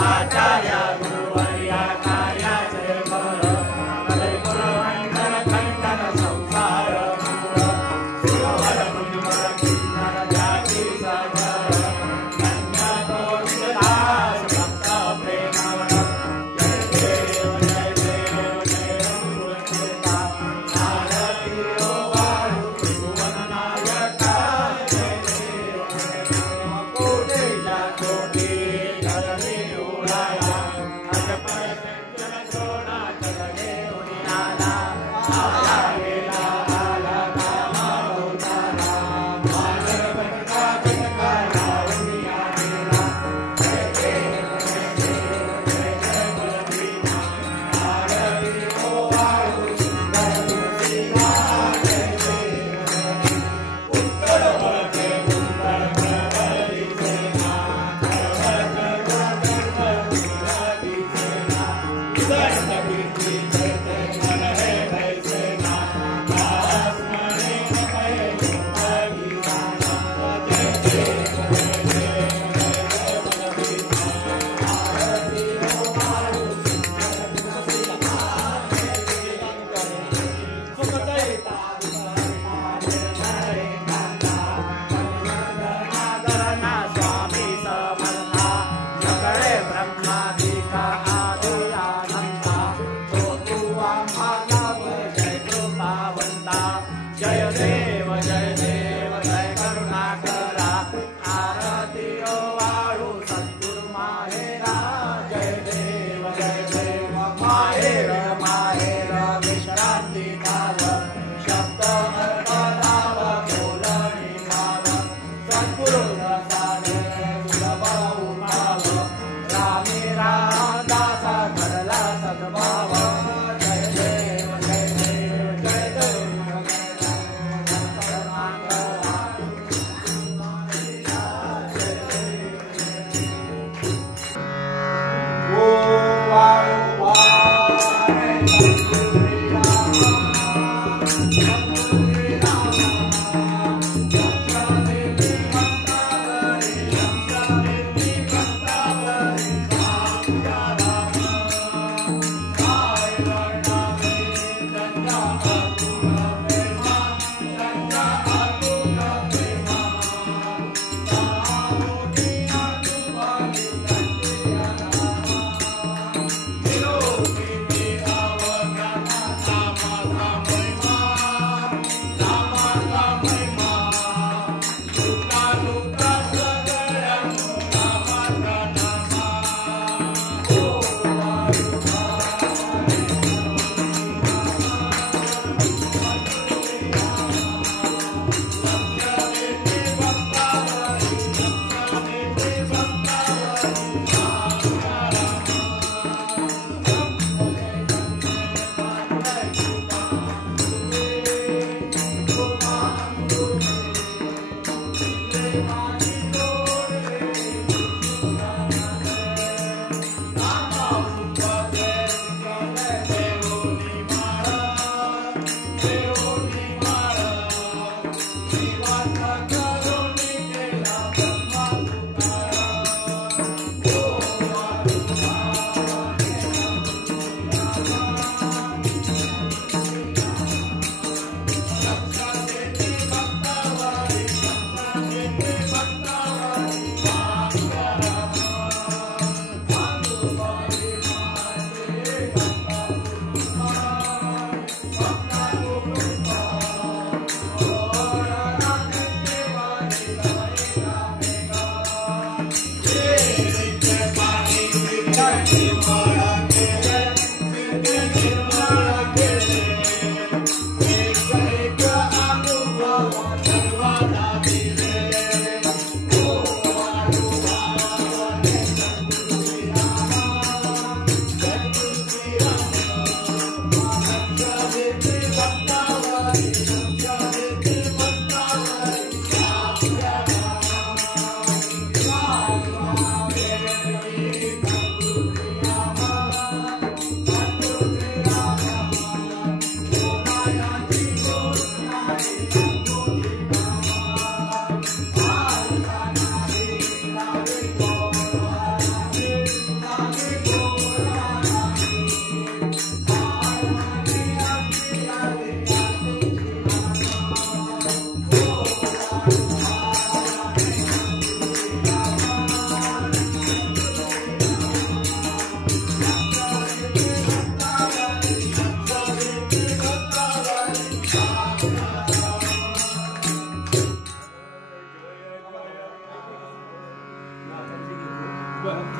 आचार्य गुरुवर्या कार्याचे फळ नवे कुलवंदन खंडन संसार मूळ शिरोवर मुनिवर किन्नर जाती सजळ धन्य गोविंददास भक्त प्रेमावळ जय देव जय देव जय रघुवंशिता आरती वाळू त्रिभुवन नायका जय देव जय देव कोटीच्या कोटी धरणी उडाला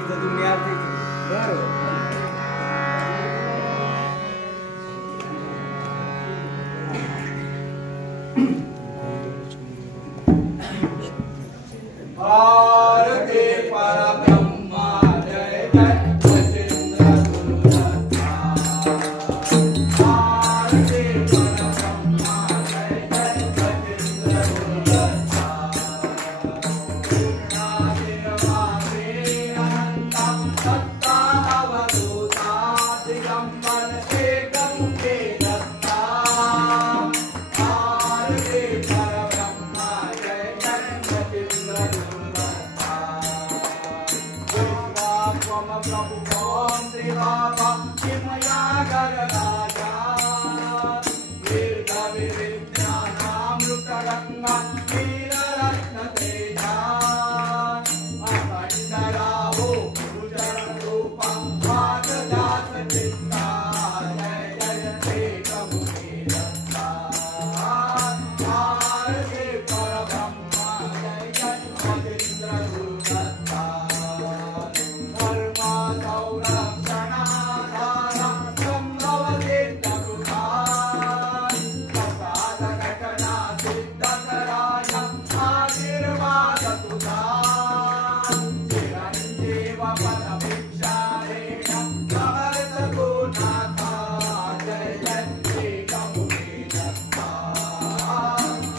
तर तुम्ही आरती बरोबर. भारते परब्रह्मा जय जय सचिंद्र गुरुदत्ता. भारते परब्रह्मा जय जय सचिंद्र गुरुदत्ता. पूर्णादेवासे अनंतं सत्ता अवधूता दिगंबर एकमुखे दत्ता. भारते परब्रह्मा जय जय सचिंद्र गुरुदत्ता. विश्वात्मम प्रभुभवं त्रिभावं किमया गरराजा. दीर्घविविज्ञानामृतरत्न वीररत्नतेजा. अखण्डराहो भुजगरूपं वागजातचित्ता. जय जय एकमुखे दत्ता. भारते परब्रह्मा जय जय सचिंद्र गुरुदत्ता. धर्म संरक्षणाधार संभवते तकुता. प्रसाद घटना सिद्धकराय आशीर्वादतुता. चिरञ्जीव पदभिक्षारेण समर्थगुणाता. जय जय एकमुखे दत्ता.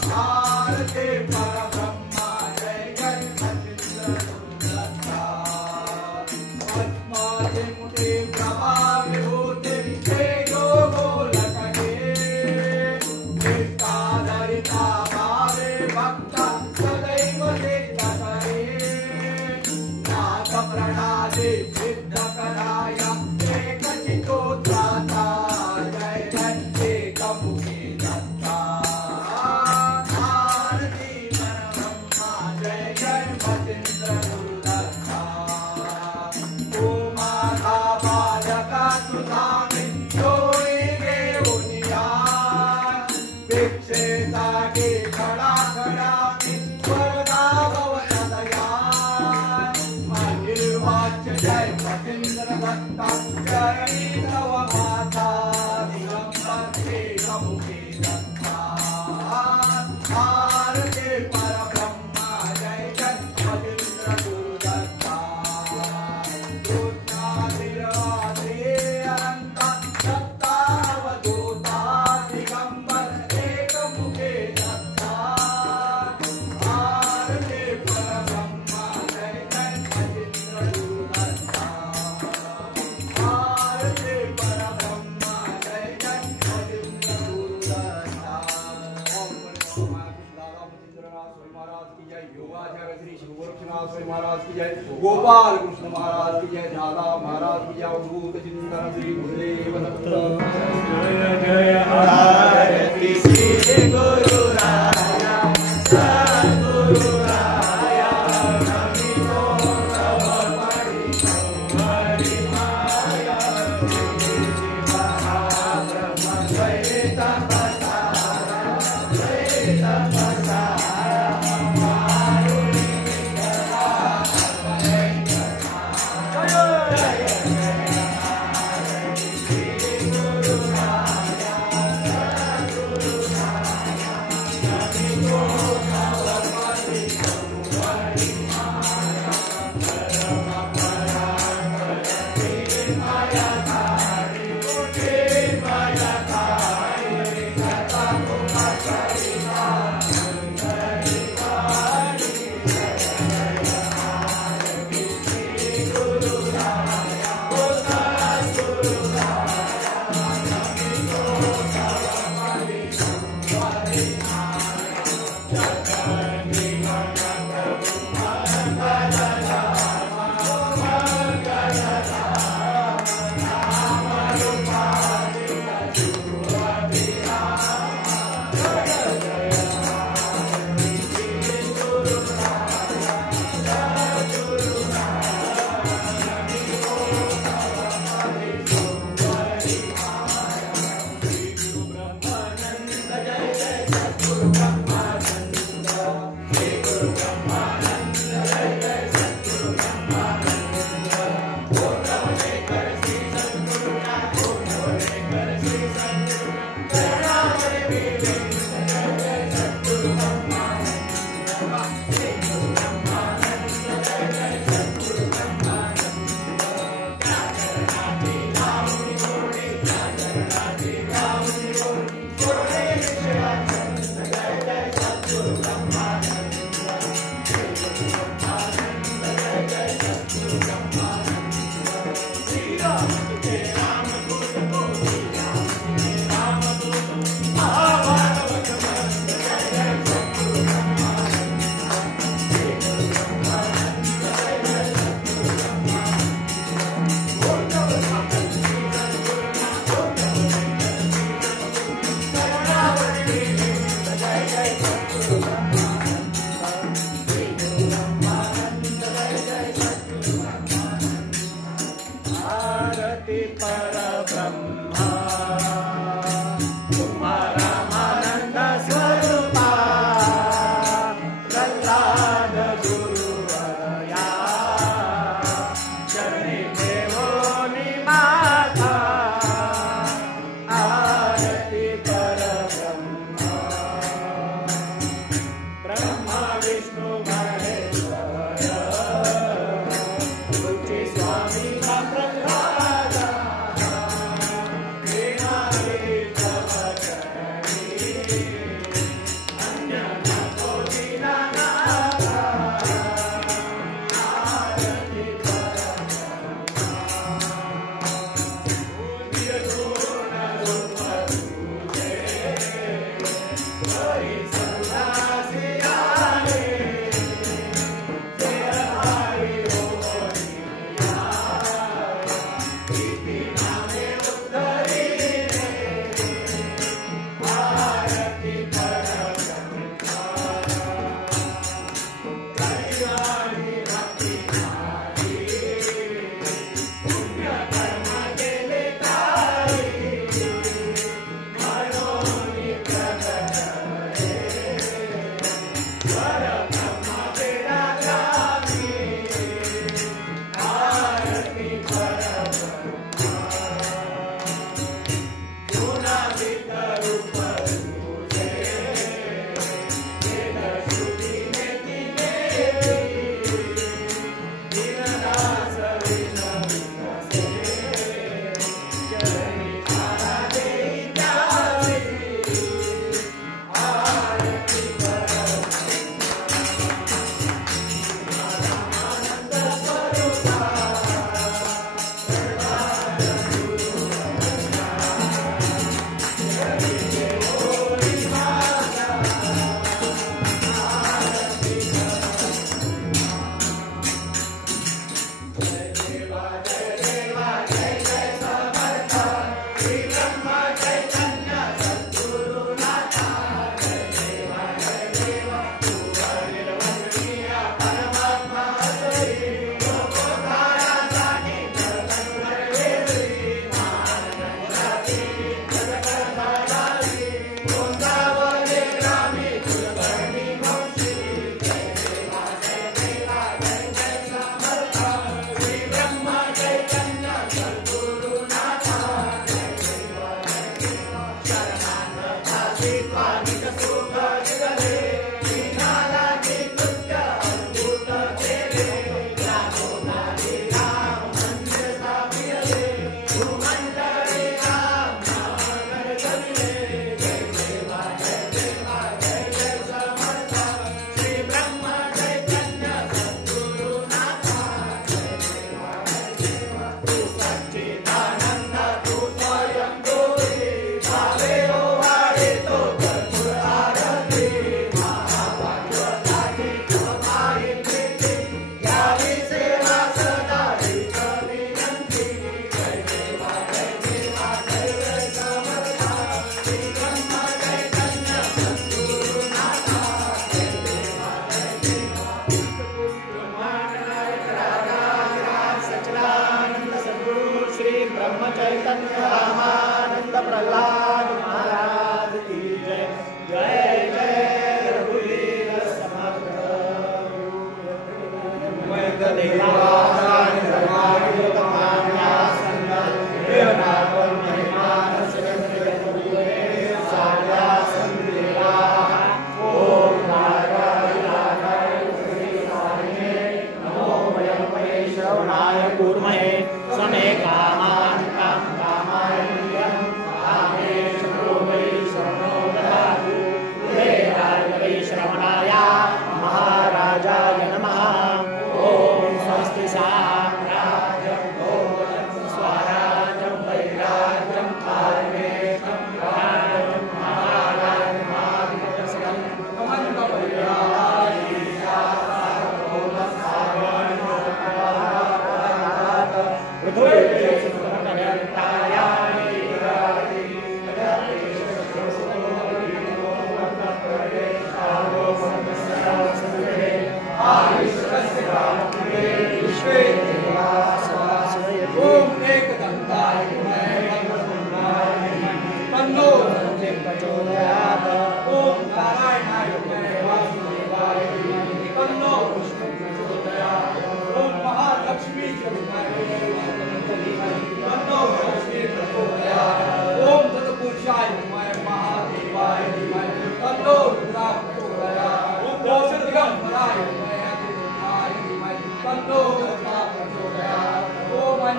भारते परब्रह्मा जय जय सचिंद्र गुरुदत्ता. पद्मादिमुते प्रभाविभूते तेजो गोलकटे. निष्ठाधरिता भावे भक्ता सदैव सिद्धकरे. नाथप्रणादे सिद्धकराय एकचित्तोद्धाता. जय जय एकमुखे दत्ता. भारती परब्रह्मा जय जय सचिंद्र गुरुदत्ता. उमाधा बालका सुधामे जोई देऊनिया. भिक्षेसाठी खडाखडामी वरदा भवतदया. अनिर्वाच्य जय सचिंद्र दत्ता. चरणी तव माता दिगंबर एकमुखे दत्ता. भारते परब्रह्मा जय जय सचिंद्र गुरुदत्ता. पूर्णादिरात्रे अनंत सत्ता अवधूता. दिगंबर एकमुखे दत्ता. भारते परब्रह्मा जय जय सचिंद्र गुरुदत्ता. भारते परब्रह्मा जय जय सचिंद्र गुरुदत्ता. ओम महाराज की जय. योगाचार्य श्री शिवगोरक्षनाथ स्वामी महाराज की जय. गोपाल कृष्ण महाराज की जय. दादा महाराज की जय. अवधूत चिंतन श्री गुरुदेव दत्त. जय जय आरती श्री गुरु राया सद्गुरु राया. नमितो तव परिवारि माया. महाब्रह्म द्वैत पसारा द्वैत पसारा. मारुनि विठला जय जय आरती परब्रह्मा तुकारामानंद स्वरूपा प्रल्हाद गुरुवर्या शरणी देवोनी माता आरती परब्रह्मा ब्रह्मा विष्णु महेश्वर तुझी स्वामी प्रल्हाद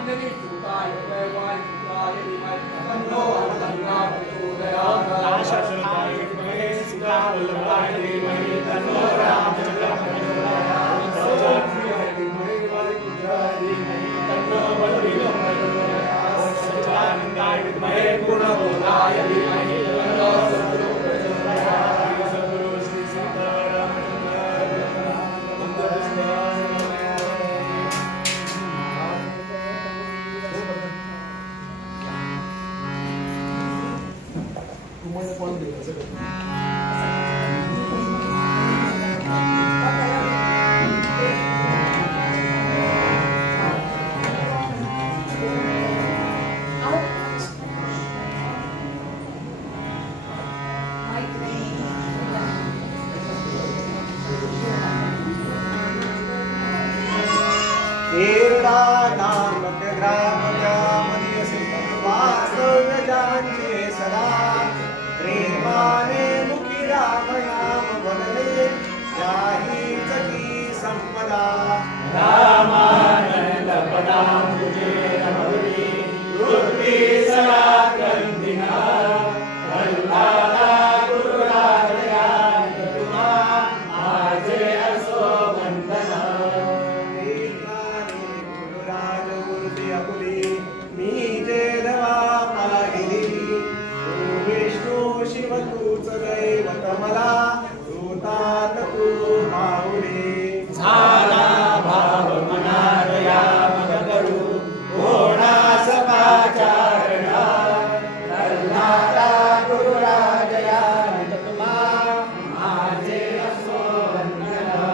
अंजनी सुताय देवाय सुताय धीमहि तन्नो अन्ना प्रचोदयात् नाशश्रुताय विद्महे सीतावल्लभाय धीमहि तन्नो रामचन्द्रः प्रचोदयात् सौजाग्र्याय धीमहि वायुपुत्राय धीमहि तन्नो बलवीरः प्रचोदयात् सच्चिदानन्दाय विद्महे पूर्णबोधाय धीमहि तन्नो सद्गुरुः प्रचोदयात् सद्गुरु श्री सीतारामचन्द्राय मंगलस्ताय तुम्हाला कोण देईल असं काही? खेरडा नामक ग्राम ग्रामदीय वास्तव्य ज्यांचे सदा प्रेमाने मुखी राम नाम बनले त्याहीच की संपदा रामानंद पदाम तुझे रमवली वृत्ती सदा कंदिना कल्लादा गुरुराजया तुमा माझे असो वंदना मी जे देवा पाहिली तू विष्णू शिव तूच दैवत मला दूतात तू माऊली झाला भाव मनारया मग करू कोणास पाचारणा कल्लादा गुरुराजया तुमा माझे असो वंदना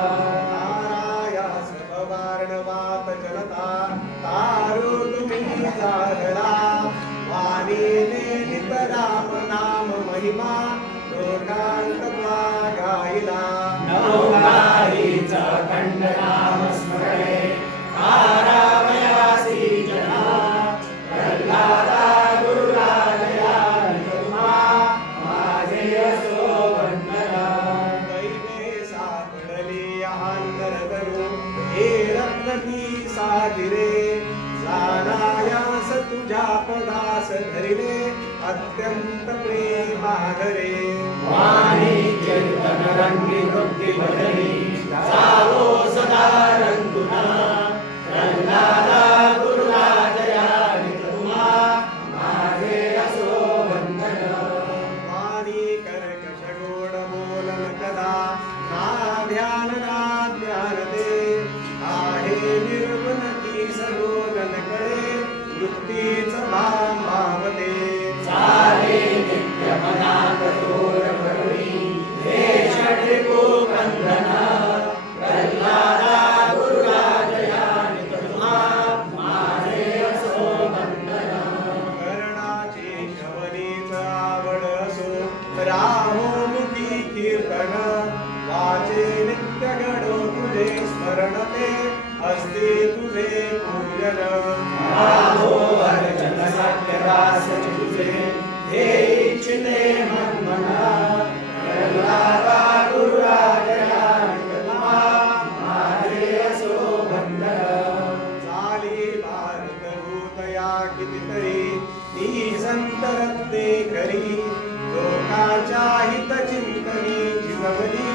ताराया सर्व वारणवात जनता तारू तुम्ही जागला वाणीने नितराम नाम महिमा लोकांत गायला नवगाईचा खंड नाम स्मरणे आरामयासी जना प्रल्हादा गुरुराजया तुमा माझे असो वंदना दैवे सापडली आहार करू हे रत्नती साजिरे जानायास तुझ्या पदास धरिले अत्यंत प्रेमाधरे वाणी कीर्तन रंगी भक्ती भजनी चालो सदा रंगुना प्रल्हादा गुरुराजया तुमा माझे असो वंदना वाणी कर्कश गोड बोलन कदा ना ध्यान ना ज्ञान दे आहे निर्गुण की सगोलन करे वृत्तीच भाव भावते चाले नित्य मनात तोर भरवी हे षड्रिपू बंधना प्रल्हादा गुरुराजया तुमा माझे असो वंदना कर्णाची शबरीच आवड असो राहो मुखी कीर्तन वाचे नित्य घडो तुझे स्मरण ते असते तुझे पूजन राहो अर्चन सत्यदास तुझे हे इच्छिते मनमना प्रल्हादा गुरुराजया तुमा माझे असो वंदना झाली भारत भूतया कितीतरी ती संतरत्ते करी लोकांच्या हित चिंतनी जिवली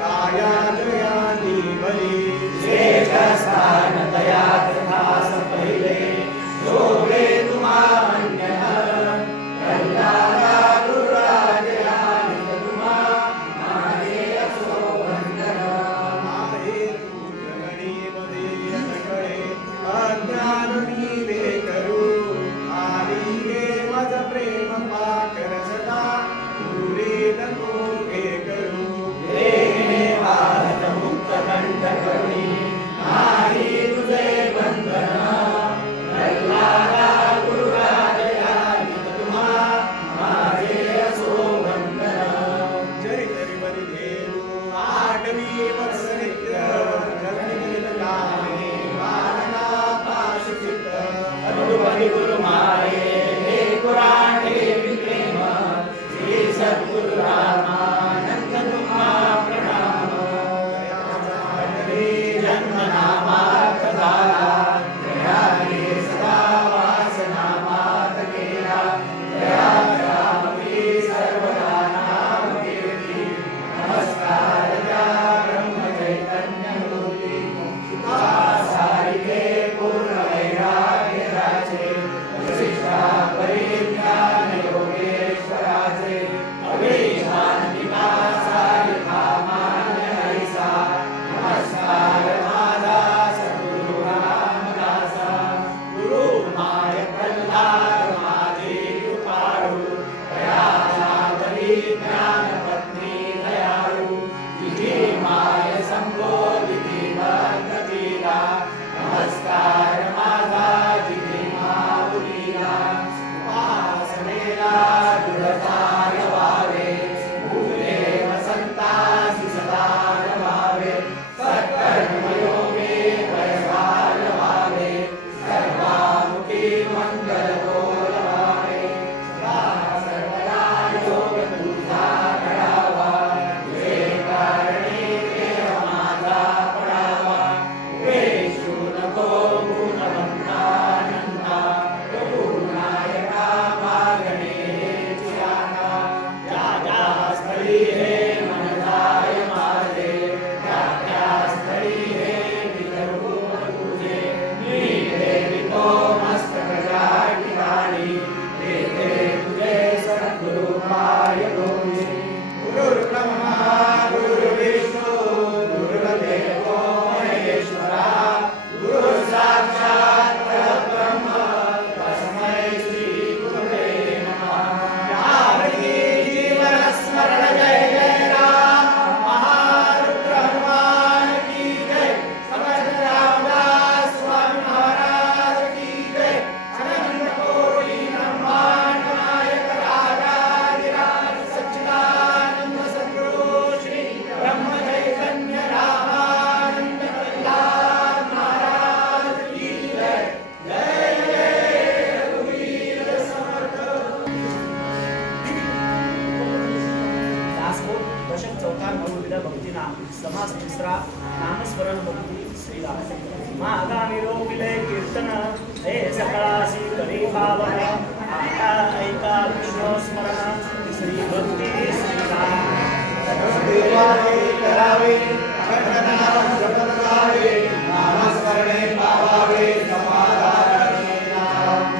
काया जयानी बली श्रेष्ठ स्थान दया तथास पहिले जोगे तुम्हा अन्यः प्रल्हादा गुरुराजया तुमा माझे असो वंदना आहे तू जगणी मध्ये अनकळे अज्ञान नीवे करू आली गे मज प्रेम पाकर सदा पुरे नको गे करू प्रेमे भारत मुक्त कंठ करुणी नाही तुझे बंधना प्रल्हादा गुरुराजया तुमा माझे असो वंदना जरी तरी बरी धेनु आठवी वर्ष नित्य जगनित कामे मानना पाशुचित अनुबली गुरु माये हे पुराण हे विप्रेम श्री सद्गुरु रामानंद तुम्हा प्रणाम जन्म नामा कदाला जयाले सदा समास तिसरा नामस्मरण भक्ती श्रीराम मागामी रोपिले कीर्तन हे सकळासी करी पावन आता ऐका विष्णू स्मरण श्री भक्ती श्रीराम देवाने करावे अखंड नाम जपत राहावे नामस्मरणे पावावे समाधान श्रीराम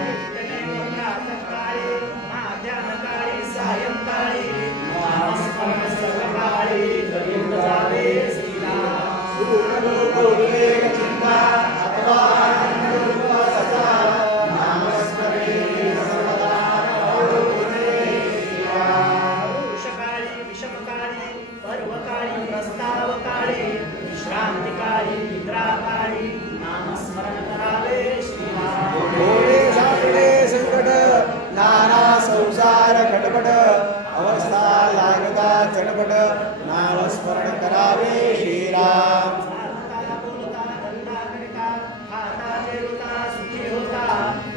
प्रातःकाळी माध्यान्हकाळी सायंकाळी नामस्मरण सर्वकाळी करीत जावे श्रीराम उद्वेग चिंता अथवा आनंद सदा नामस्मरणे सर्वदा होते श्रीराम पुरुषकाळी विषमकाळी पर्वकाळी प्रस्तावकाळी विश्रांतिकाळी निद्राकाळी नामस्मरण करावे श्रीराम डोळे झाकले संकट नाना संसार खटपट अवस्था लागता चटपट नामस्मरण करावे श्रीराम चालता बोलता धंदा करिता खाता जेविता सुखी होता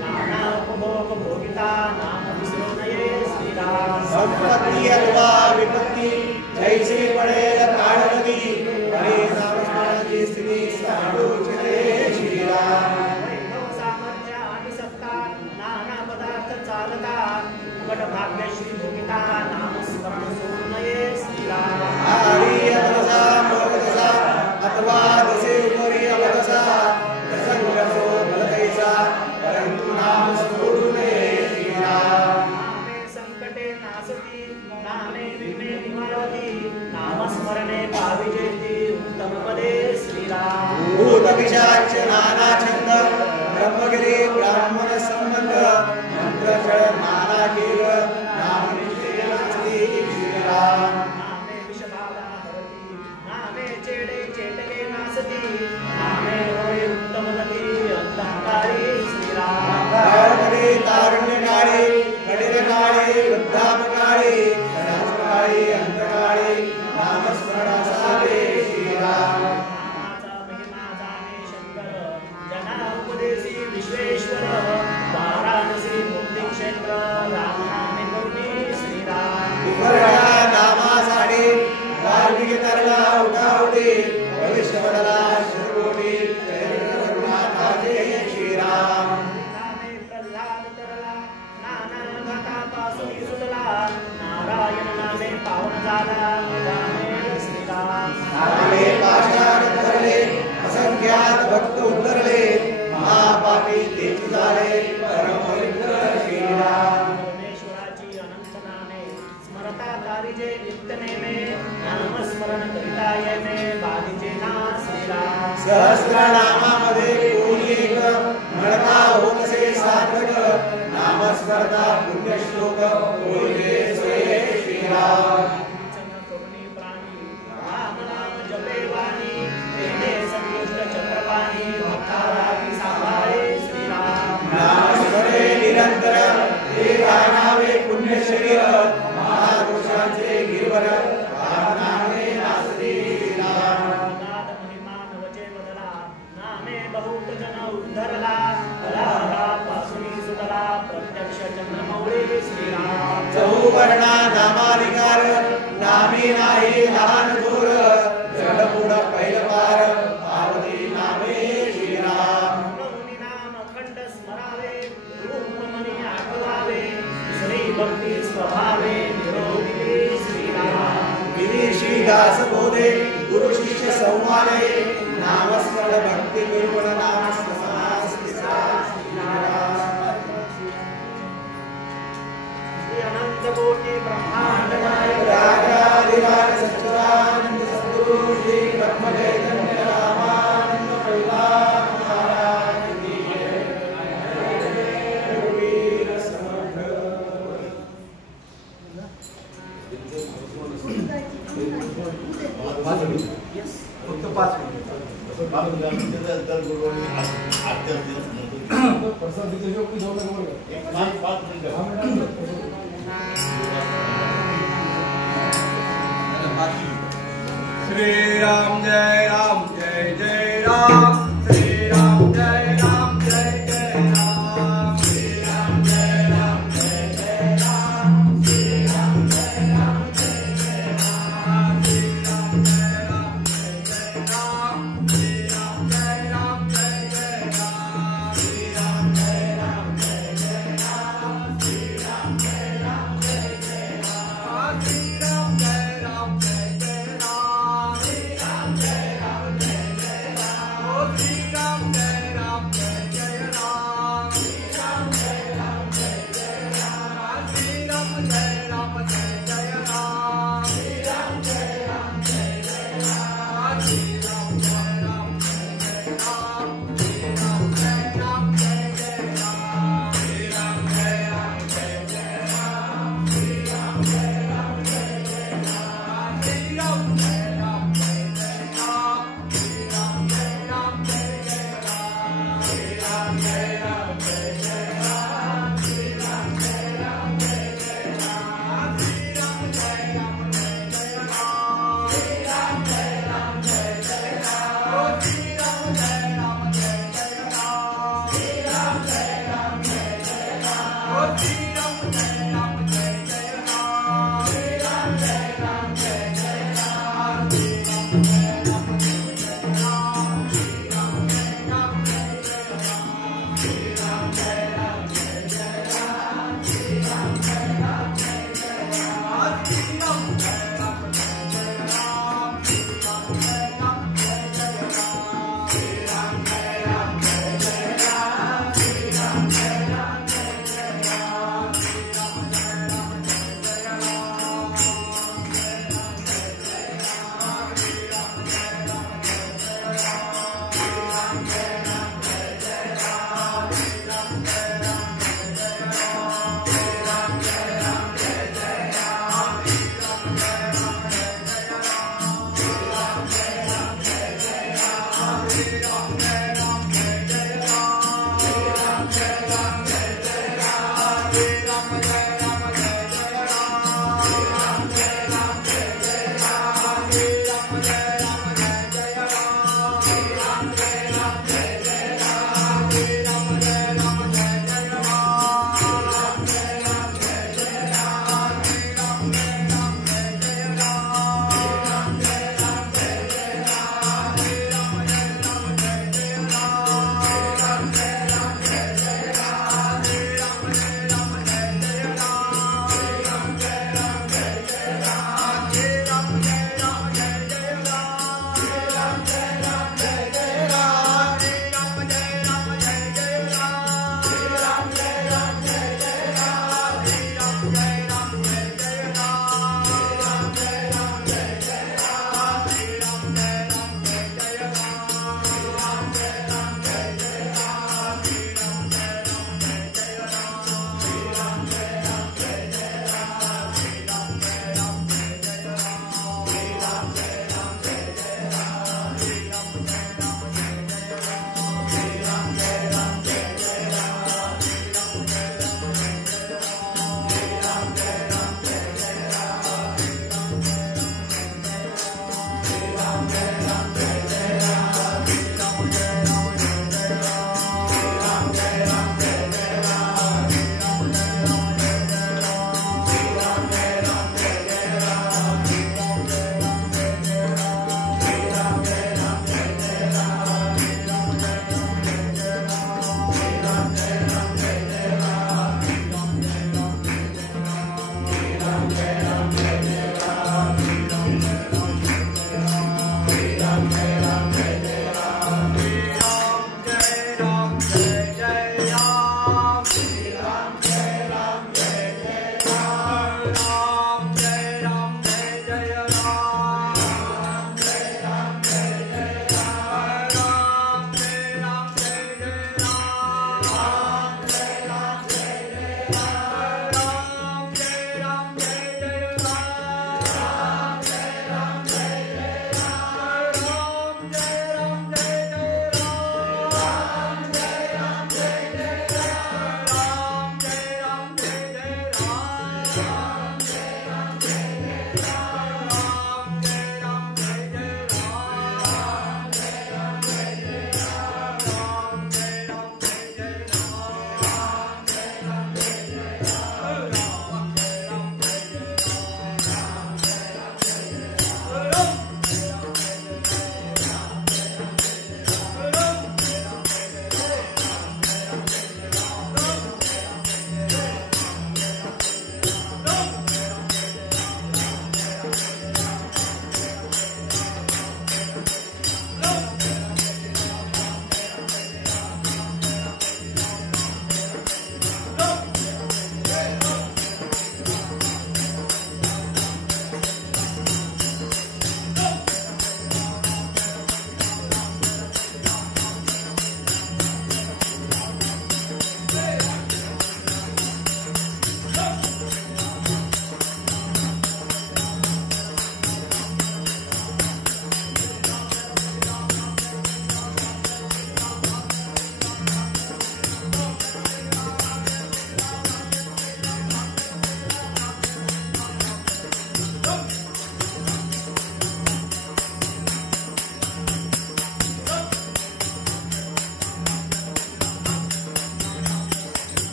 नाना उपभोग भोगिता नाम विसरू नये श्रीराम संपत्ती अथवा विपत्ती जैसे पडेल काळनदी बळे नामस्मरणाची स्थिती सांडूचते श्रीराम वैभव सामर्थ्य आणि सत्ता नाना पदार्थ चालता उघड भाग्यश्री भोगिता नामस्मरण सोडू नये श्रीराम आरी अवदसा मोगदसा अथवा दसे उपरी अवदसा दसंग्रसो बलदैसा परंतु नाम सोडू नये श्रीराम नामे संकटे नासती नामे विघ्ने निवारती नामस्मरणे पाविजेती उत्तम पदे श्रीराम भूत पिशाच नाना छंद ब्रह्मगिरी ब्राह्मण संबंध मंत्र नाना केल नाम निश्चय नास्ति श्रीराम नामे विषबाधा हरती नामे चेडे चेटके नासती नामे होय उत्तम गती अंतःकारी श्रीराम काळपदे तारुण्यकाळे कठिनकाळे वृद्धापकाळे सहस्रकाळे अंतकाळे नामस्मरणासावे श्रीराम नामाचा महिमा जाणे शंकर जना उपदेशी विश्वेश्वर वाराणसी मुक्ती क्षेत्र राम नामे करुणी श्रीराम उभरला नामासाठी धार्मिक तरला उठावटे भविष्यवदला शतकोटी करुणानाथे श्रीराम नामे प्रल्हाद तरला नाना घातापासून सुटला नारायण नामे पावन झाला नामे श्रीराम नामे पाषाण तरले असंख्यात भक्त उतरले महापापी तेची झाले परम पवित्र श्रीराम परमेश्वराची अनंत नामे स्मरता तारिजे नित्य नेमे नामस्मरण करिता येमे बाधिजे ना श्रीराम सहस्रनामामध्ये कोणी एक म्हणता होतसे सार्थक नामस्मरता पुण्यश्लोक होईल सोये श्रीराम करुणी प्राणी राम नाम जपे वाणी तेने संतुष्ट चक्रपाणी भक्तारावी सांभाळे श्रीराम नामस्मरे निरंतर हे गाणावे पुण्य शरीर महापुरुषांचे गिरवर नामे नासती श्रीराम नाद महिमा नवचे बदला नामे बहुत जन उद्धरला कलापासून सुटला प्रत्यक्ष चंद्रमौळी श्रीराम चौवर्णा नामाधिकार नामे नाही लहान थोर जडपुड पैलपार पार्वती नामे श्रीराम मौनी नाम अखंड स्मरावे रूपमणी आठवावे श्री भक्ती स्वभावे निरोगी श्रीराम विदेशी दास बोधे गुरु शिष्य संवादे नामस्मरण भक्ती गुरुगुण नाम समास तिसरा श्रीराम श्री अनंत कोटी ब्रह्मांड नायक रागाधिराज सच्चिदानंद सद्गुरु श्री ब्रह्म चैतन्य रामानंद प्रभुपाद महाराज की जय। रघुवीर समर्थ फक्त 5 मिनिट श्री राम जय राम जय जय राम श्री राम जय राम जय जय राम श्री राम जय राम जय जय राम श्री राम जय राम जय जय राम श्री राम जय राम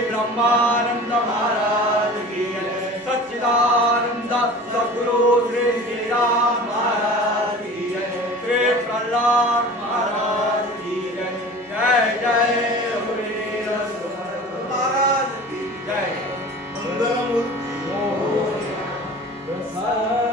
ब्रह्मानंद महाराज की जय, सच्चिदानंद सद्गुरु श्री श्री राम महाराज की जय, श्री प्रहलाद महाराज की जय। जय जय रघुवीर महाराज की जय। मंगलमूर्ति प्रसाद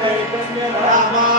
चैतन्य रामा